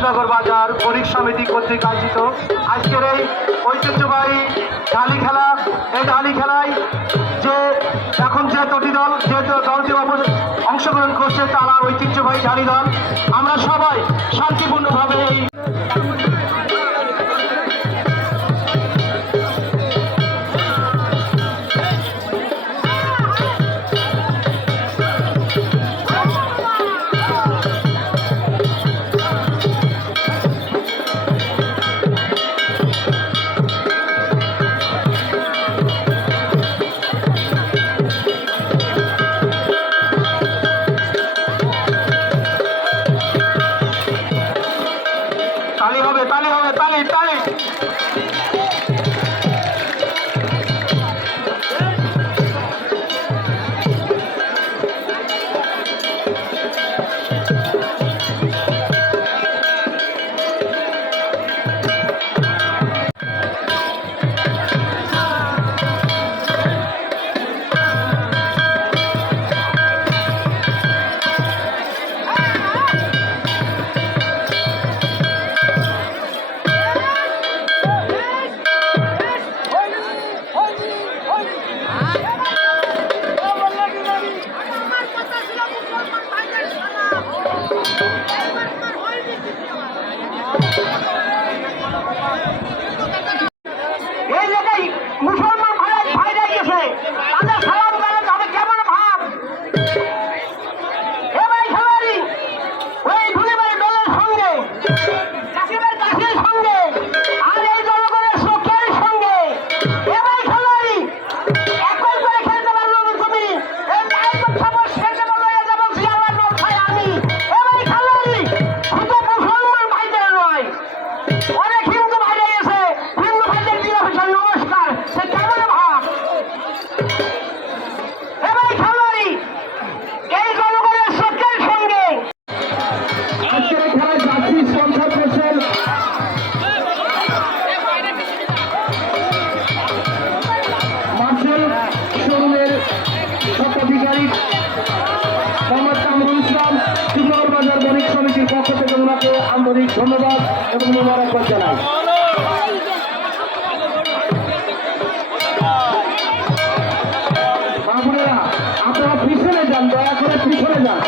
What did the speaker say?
রূপনগর বাজার বণিক সমিতি কর্তৃক আয়োজিত আজকের এই ঐতিহ্যবাহী ঢালি খেলা। এই ঢালি খেলায় যে এখন যে দলটি অংশগ্রহণ করছে তারা ঐতিহ্যবাহী ঢালি দল। আমরা সবাই শান্তিপূর্ণভাবে এই মুসলমান ভাইরা গেছে তাদের সালাম জানাতে হবে কেমন ভাব। এবার খেলারি ওই ধুলিবাড়ি দলের সঙ্গে কাশিমের কাশির সঙ্গে আর এই জনগণের চোখের সঙ্গে এবার খেলারি একই করে খেলতে পারলো তুমি এই নায়ক খবর শেষে বললো এ যাবো জিয়ালার নথায় আমি এবার খেলারি শুধু মুসলমান ভাইদের নয় অনেক হিন্দু ভাইরা গেছে। হিন্দু ভাইদের দিয়ে নমস্কার সে কেমন ভাব। এবার খেলোয়াড়ি এই জনগণের সত্যের সঙ্গে আজকের খেলায় যাত্রী স্পন্সর করছেন মার্শাল শোরুমের স্বত্বাধিকারী মোহাম্মদ কামরুল ইসলাম। রূপনগর বাজার বণিক সমিতির পক্ষ থেকে ওনাকে আন্তরিক ধন্যবাদ এবং মোবারকবাদ জানাই। আপনারা পিছনে যান, দয়া করে পিছনে যান।